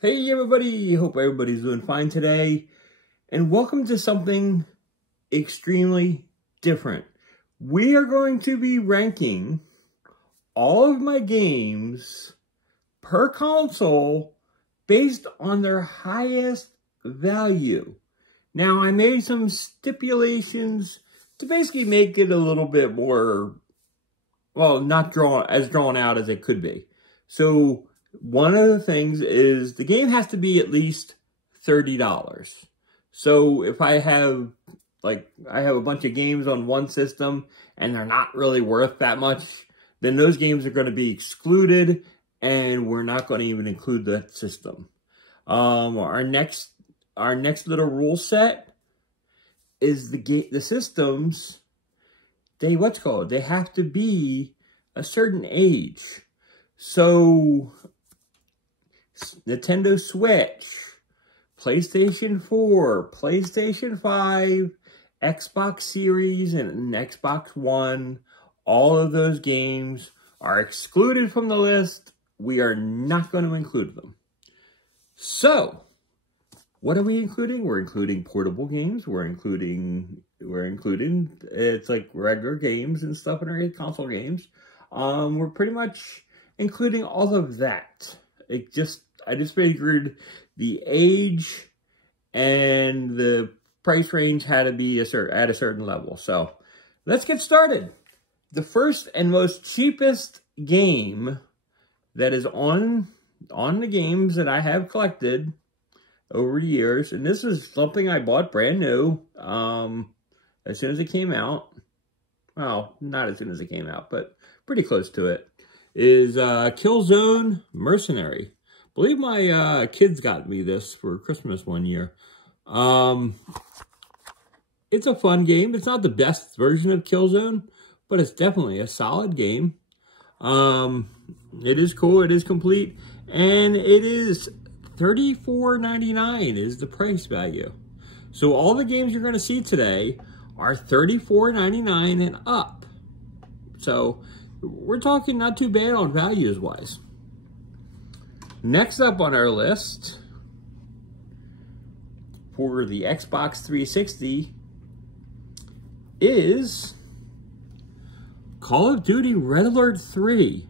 Hey everybody, hope everybody's doing fine today, and welcome to something extremely different. We are going to be ranking all of my games per console based on their highest value. Now, I made some stipulations to basically make it a little bit more, well, not drawn out as it could be. So, one of the things is the game has to be at least $30. So if I have a bunch of games on one system and they're not really worth that much, then those games are going to be excluded and we're not going to even include that system. Our next little rule set is the systems, they have to be a certain age. So Nintendo Switch, PlayStation 4, PlayStation 5, Xbox Series, and Xbox One, all of those games are excluded from the list. We are not going to include them. So, what are we including? We're including portable games. We're including it's like regular games and stuff in our console games. We're pretty much including all of that. I just figured the age and the price range had to be at a certain level. So let's get started. The first and most cheapest game that is on the games that I have collected over the years, and this is something I bought brand new as soon as it came out. Well, not as soon as it came out, but pretty close to it, is Killzone Mercenary. I believe my kids got me this for Christmas one year. It's a fun game. It's not the best version of Killzone, but it's definitely a solid game. It is cool. It is complete. And it is $34.99 is the price value. So all the games you're going to see today are $34.99 and up. So we're talking not too bad on values-wise. Next up on our list for the Xbox 360 is Call of Duty Red Alert 3.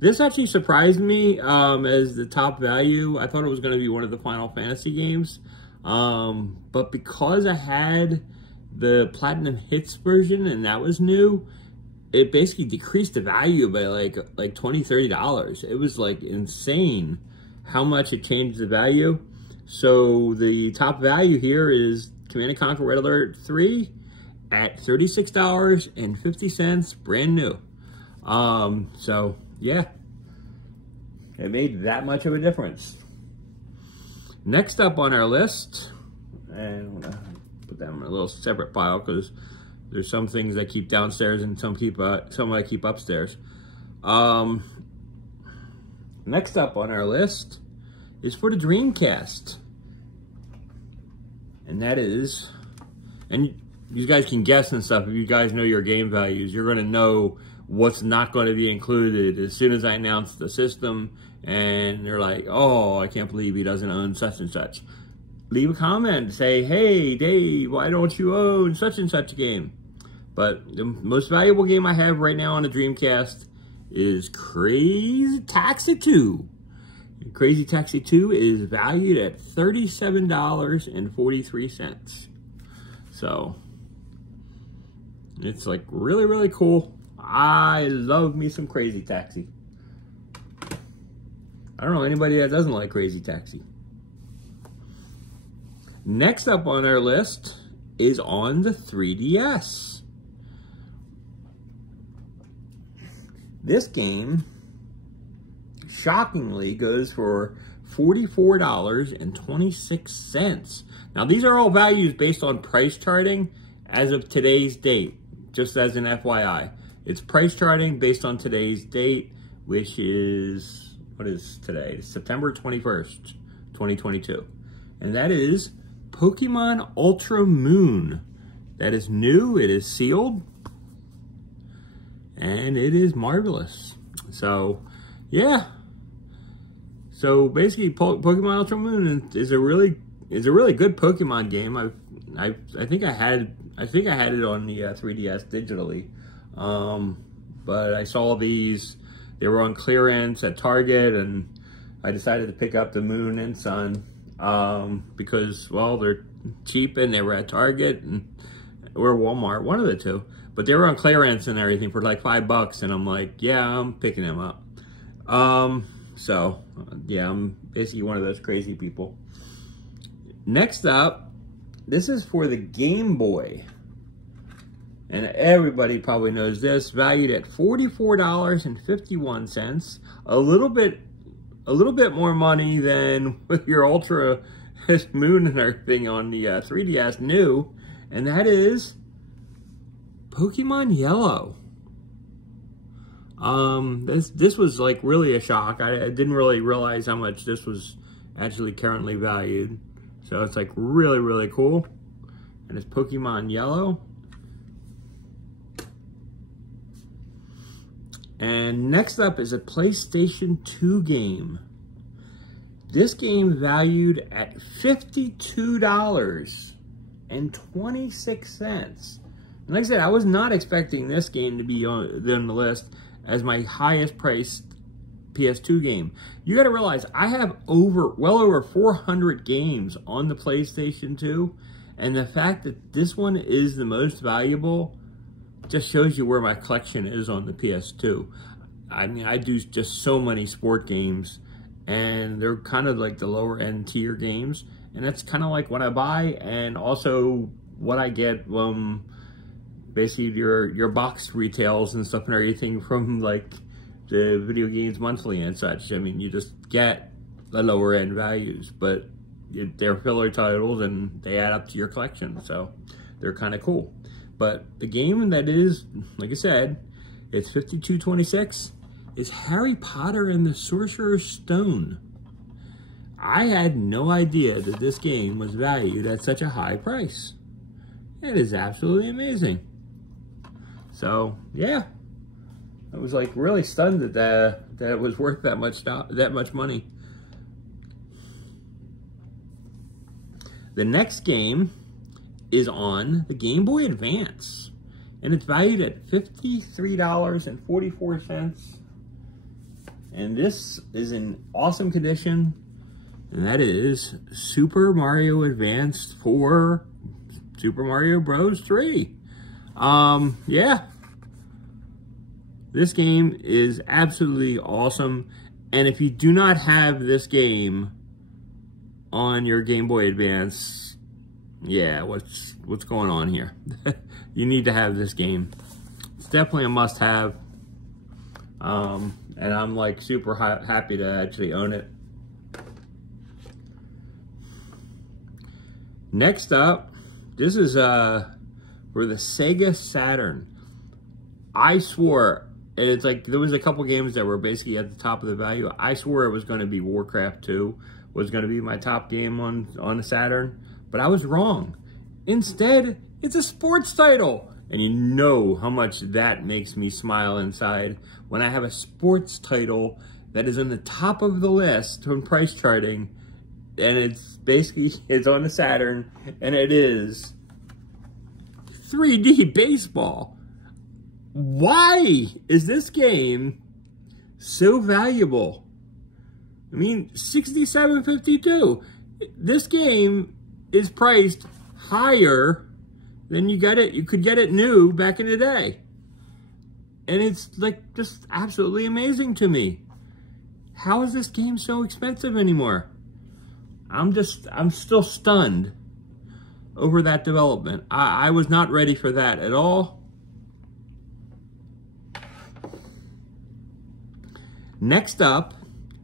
This actually surprised me as the top value. I thought it was going to be one of the Final Fantasy games. But because I had the Platinum Hits version and that was new, it basically decreased the value by like $20, $30. It was like insane how much it changed the value. So the top value here is Command & Conquer Red Alert 3 at $36.50, brand new. So yeah, it made that much of a difference. Next up on our list, and I'm gonna put that in a little separate pile because there's some things I keep downstairs and some I keep upstairs. Next up on our list is for the Dreamcast. And that is, and you guys can guess and stuff, if you guys know your game values, you're gonna know what's not gonna be included as soon as I announce the system and they're like, oh, I can't believe he doesn't own such and such. Leave a comment, say, hey Dave, why don't you own such and such a game? But the most valuable game I have right now on the Dreamcast is Crazy Taxi 2. And Crazy Taxi 2 is valued at $37.43. So, it's like really, really cool. I love me some Crazy Taxi. I don't know anybody that doesn't like Crazy Taxi. Next up on our list is on the 3DS. This game, shockingly, goes for $44.26. Now, these are all values based on price charting as of today's date, just as an FYI. It's price charting based on today's date, which is, what is today? It's September 21st, 2022. And that is Pokemon Ultra Moon. That is new, it is sealed, and it is marvelous. So, yeah. So basically, Pokemon Ultra Moon is a really good Pokemon game. I think I had it on the 3DS digitally, but I saw these. They were on clearance at Target, and I decided to pick up the Moon and Sun because, well, they're cheap and they were at Target or Walmart, one of the two. But they were on clearance and everything for like $5, and I'm like, yeah, I'm picking them up. So yeah, I'm basically one of those crazy people. Next up, this is for the Game Boy. And everybody probably knows this, valued at $44.51. A little bit more money than with your Ultra Moon and everything on the 3DS new, and that is Pokemon Yellow. This was like really a shock. I didn't really realize how much this was actually currently valued. So it's like really cool. And it's Pokemon Yellow. And next up is a PlayStation 2 game. This game valued at $52.26. And like I said, I was not expecting this game to be on the list as my highest priced PS2 game. You got to realize I have well over 400 games on the PlayStation 2, and the fact that this one is the most valuable just shows you where my collection is on the PS2. I mean, I do just so many sport games, and they're kind of like the lower end tier games, and that's kind of like what I buy, and also what I get basically your box retails and stuff and everything from like the Video Games Monthly and such. I mean, you just get the lower end values, but they're filler titles and they add up to your collection, so they're kind of cool. But the game that is, like I said, it's $52.26, is Harry Potter and the Sorcerer's Stone. I had no idea that this game was valued at such a high price. It is absolutely amazing. So, yeah. I was like really stunned that it was worth that much money. The next game is on the Game Boy Advance, and it's valued at $53.44. And this is in awesome condition, and that is Super Mario Advance for Super Mario Bros. 3. Yeah. This game is absolutely awesome, and if you do not have this game on your Game Boy Advance, yeah, what's going on here? You need to have this game. It's definitely a must-have, and I'm like super happy to actually own it. Next up, this is for the Sega Saturn. I swore, and it's like there was a couple games that were basically at the top of the value. I swore it was going to be Warcraft 2 was going to be my top game on the Saturn, but I was wrong. Instead, it's a sports title, and you know how much that makes me smile inside when I have a sports title that is on the top of the list on price charting, and it's on the Saturn, and it is 3D baseball. Why is this game so valuable? I mean, $67.52. This game is priced higher than you could get it new back in the day. And it's like just absolutely amazing to me. How is this game so expensive anymore? I'm still stunned over that development. I was not ready for that at all. Next up,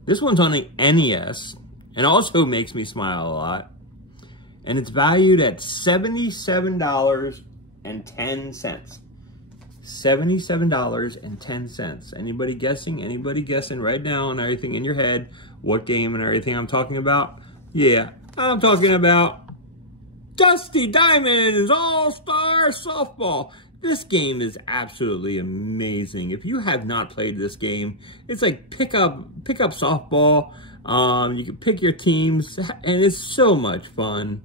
this one's on the NES and also makes me smile a lot. And it's valued at $77.10. $77.10. Anybody guessing? Anybody guessing right now and everything in your head what game and everything I'm talking about? Yeah, I'm talking about Dusty Diamond's All-Star Softball. This game is absolutely amazing. If you have not played this game, it's like pick up softball. You can pick your teams, and it's so much fun.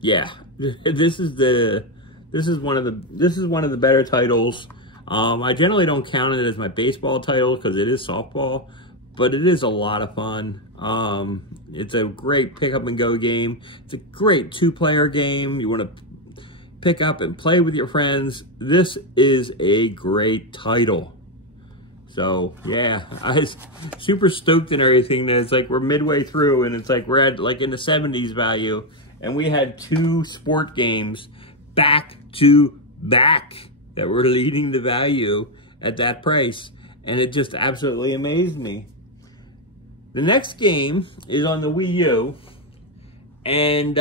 Yeah, this is one of the better titles. I generally don't count it as my baseball title because it is softball, but it is a lot of fun. It's a great pick up and go game. It's a great 2-player game. You want to pick up and play with your friends. This is a great title. So yeah, I was super stoked and everything. It's like we're midway through and it's like we're at like in the 70s value, and we had 2 sport games back to back that were leading the value at that price, and it just absolutely amazed me. The next game is on the Wii U, and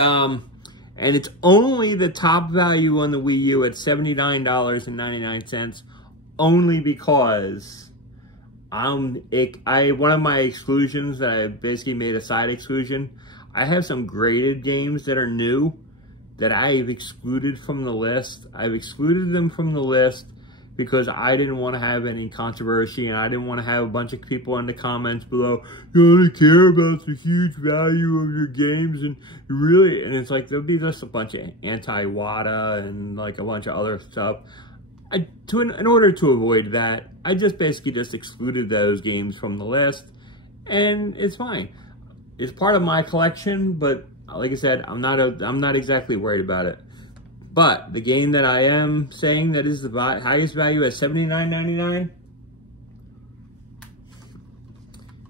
it's only the top value on the Wii U at $79.99, only because one of my exclusions that I basically made a side exclusion. I have some graded games that are new that I've excluded from the list. I've excluded them from the list because I didn't want to have any controversy, and I didn't want to have a bunch of people in the comments below, you only care about the huge value of your games, and really, and it's like, there'll be just a bunch of anti-WADA and like a bunch of other stuff. In order to avoid that, I just basically just excluded those games from the list, and it's fine. It's part of my collection, but like I said, I'm not exactly worried about it. But the game that I am saying that is the highest value at $79.99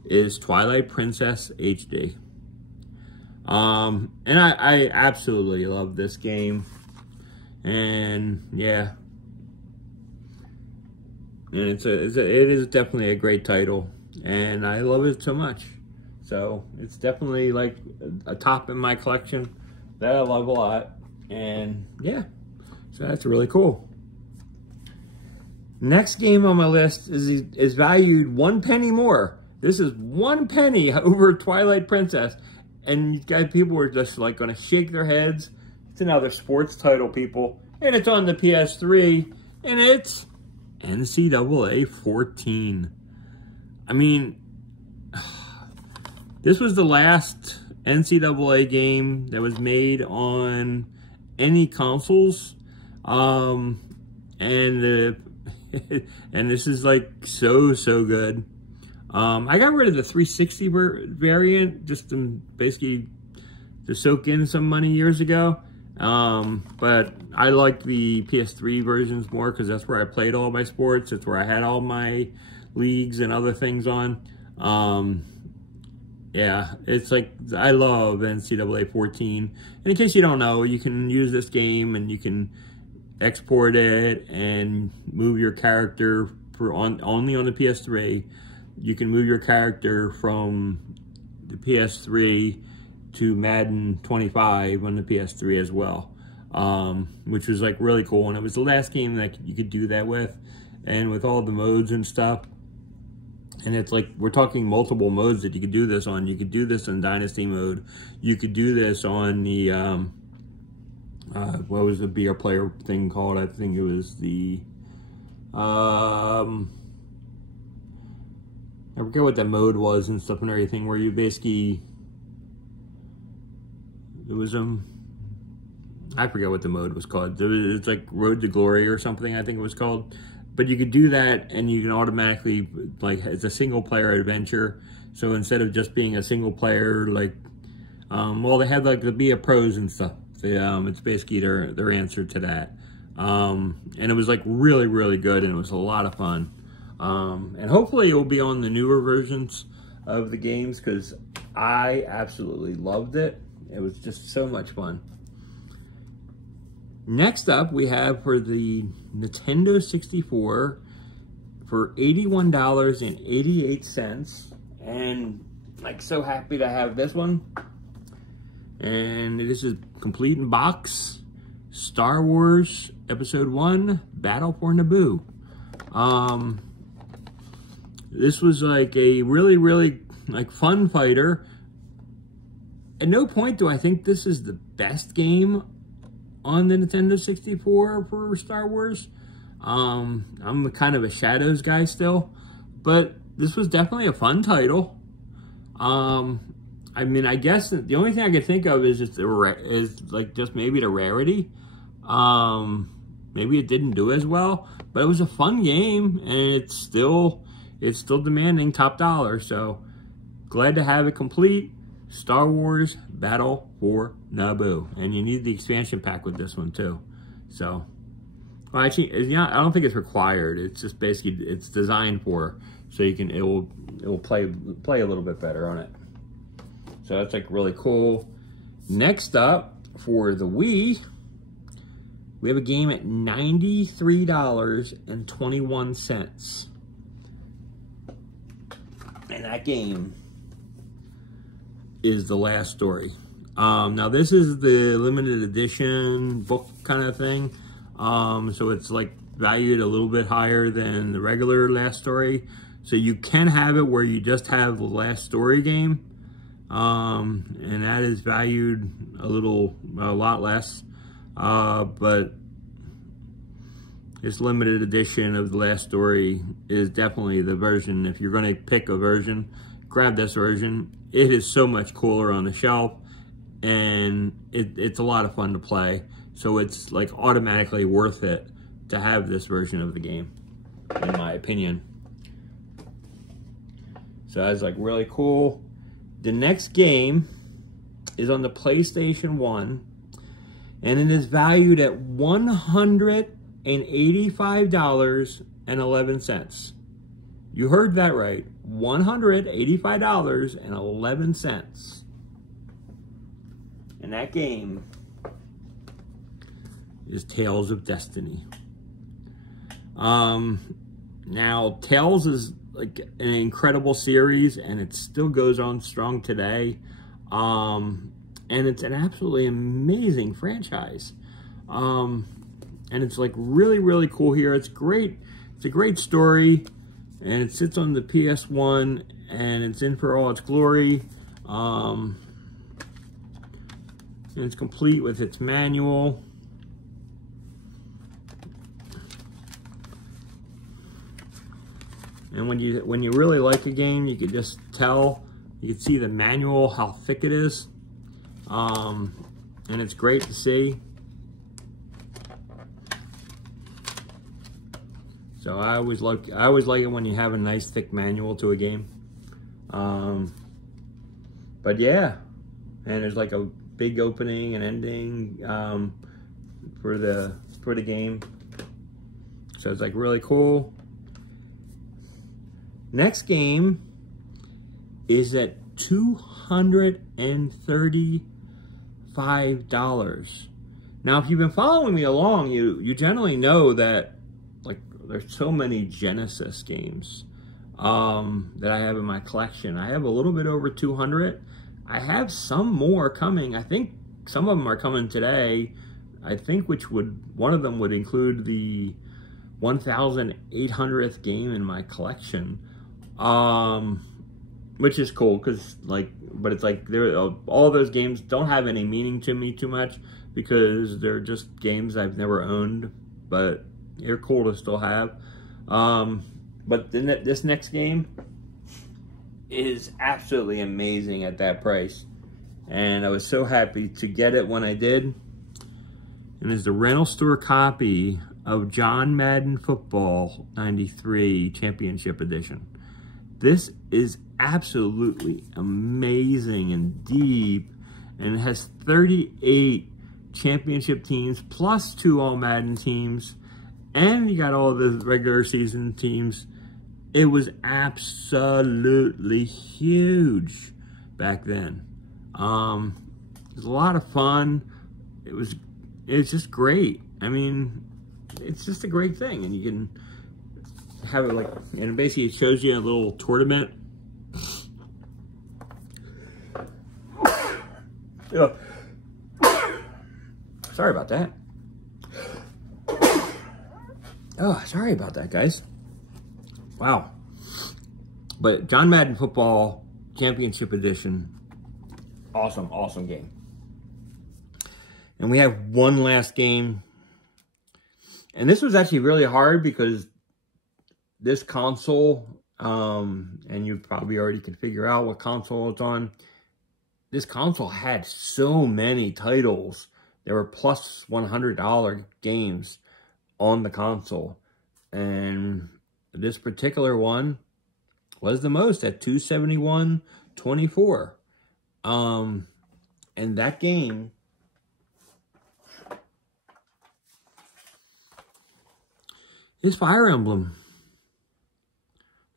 is Twilight Princess HD. And I absolutely love this game. And yeah. And it is definitely a great title. And I love it so much. So it's definitely like a top in my collection that I love a lot. And yeah, so that's really cool. Next game on my list is valued 1 penny more. This is 1 penny over Twilight Princess. And you guys, people are just like gonna shake their heads. It's another sports title, people. And it's on the PS3. And it's Ncaa 14. I mean, this was the last Ncaa game that was made on any consoles, and this is like so good. I got rid of the 360 variant just to basically to soak in some money years ago, but I like the PS3 versions more because that's where I played all my sports. That's where I had all my leagues and other things on. Yeah, it's like, I love Ncaa 14. And in case you don't know, you can use this game and you can export it and move your character only on the PS3. You can move your character from the PS3 to Madden 25 on the PS3 as well, which was like really cool. And it was the last game that you could do that with, and with all the modes and stuff. And it's like, we're talking multiple modes that you could do this on. You could do this in Dynasty mode. You could do this on the, what was the beer player thing called? I think it was the, I forget what that mode was and stuff and everything, where you basically, it was, I forget what the mode was called. It's like Road to Glory or something, I think it was called. But you could do that, and you can automatically, like, it's a single-player adventure. So instead of just being a single-player, like, well, they had, like, the Be a Pros and stuff. It's basically their answer to that. And it was, like, really good, and it was a lot of fun. And hopefully it will be on the newer versions of the games, because I absolutely loved it. It was just so much fun. Next up, we have for the Nintendo 64 for $81.88. And like, so happy to have this one. And this is complete in box. Star Wars Episode 1, Battle for Naboo. This was like a really like fun fighter. At no point do I think this is the best game on the Nintendo 64 for Star Wars. I'm kind of a Shadows guy still, but this was definitely a fun title. I mean, I guess the only thing I could think of is just maybe the rarity. Maybe it didn't do as well, but it was a fun game, and it's still demanding top dollar. So glad to have it complete. Star Wars Battle for Naboo, and you need the expansion pack with this one too. So, well, actually, yeah, I don't think it's required. It's just basically it's designed for, so you can it will play a little bit better on it. So that's like really cool. Next up for the Wii, we have a game at $93.21, and that game is The Last Story. Now this is the limited edition book kind of thing, so it's like valued a little bit higher than the regular Last Story. So you can have it where you just have the Last Story game, and that is valued a lot less, but this limited edition of The Last Story is definitely the version. If you're going to pick a version, grab this version. It is so much cooler on the shelf, and it's a lot of fun to play. So it's like automatically worth it to have this version of the game, in my opinion. So that's like really cool. The next game is on the PlayStation 1, and it is valued at $185.11. You heard that right, $185.11. And that game is Tales of Destiny. Now, Tales is like an incredible series, and it still goes on strong today. And it's an absolutely amazing franchise. And it's like really, really cool here. It's great. It's a great story, and it sits on the PS1, and it's in for all its glory. And it's complete with its manual. And when you really like a game, you can just tell. You can see the manual, how thick it is. And it's great to see. So I always like it when you have a nice thick manual to a game. But yeah, and there's like a big opening and ending for the game. So it's like really cool. Next game is at $235. Now, if you've been following me along, you generally know that like there's so many Genesis games that I have in my collection. I have a little bit over 200. I have some more coming. I think some of them are coming today. I think one of them would include the 1,800th game in my collection. Which is cool, because but it's like all those games don't have any meaning to me too much, because they're just games I've never owned, but they're cool to still have. But this next game is absolutely amazing at that price, and I was so happy to get it when I did. And it's the rental store copy of John Madden Football 93 Championship Edition. This is absolutely amazing and deep, and it has 38 championship teams plus 2 All Madden teams, and you got all the regular season teams. It was absolutely huge back then. It was a lot of fun. It's just great. I mean, it's just a great thing, and you can have it and basically it shows you a little tournament. Sorry about that. Oh, sorry about that, guys. Wow. But John Madden Football Championship Edition, awesome game. And we have one last game. And this was actually really hard because this console, and you probably already can figure out what console it's on. This console had so many titles. There were plus $100 games on the console. And this particular one was the most at $271.24. And that game is Fire Emblem,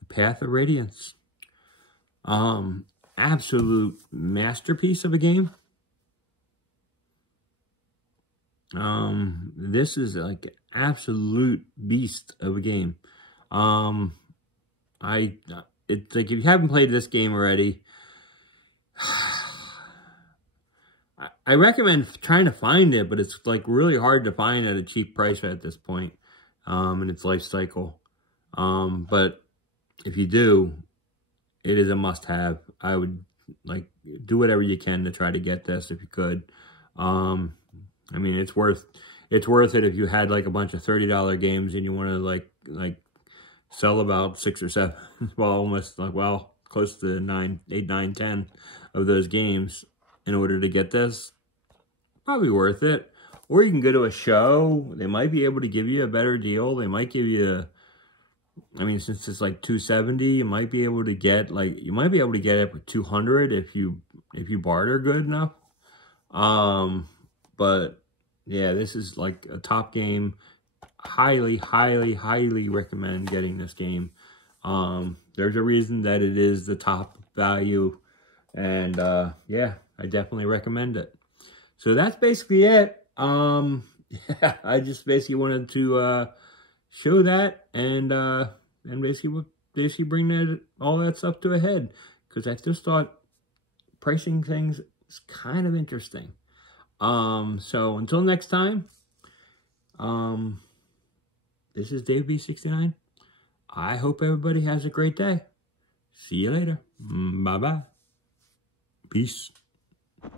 The Path of Radiance. Absolute masterpiece of a game. This is like an absolute beast of a game. It's like if you haven't played this game already, I recommend trying to find it, but it's like really hard to find at a cheap price at this point in its life cycle. But if you do, it is a must-have. I would like do whatever you can to try to get this if you could. I mean, it's worth it if you had like a bunch of $30 games and you want to like sell about 6 or 7, well, almost like, well, close to 8, 9, 10 of those games in order to get this. Probably worth it. Or you can go to a show. They might be able to give you a better deal. They might give you I mean, since it's like $270, you might be able to get it for $200 if you barter good enough. But yeah, this is like a top game. Highly, highly, highly recommend getting this game. There's a reason that it is the top value, and yeah, I definitely recommend it. So that's basically it. Yeah, I just basically wanted to show that and basically bring all that stuff to a head, because I just thought pricing things is kind of interesting. So until next time, this is Dave B69. I hope everybody has a great day. See you later. Bye-bye. Peace.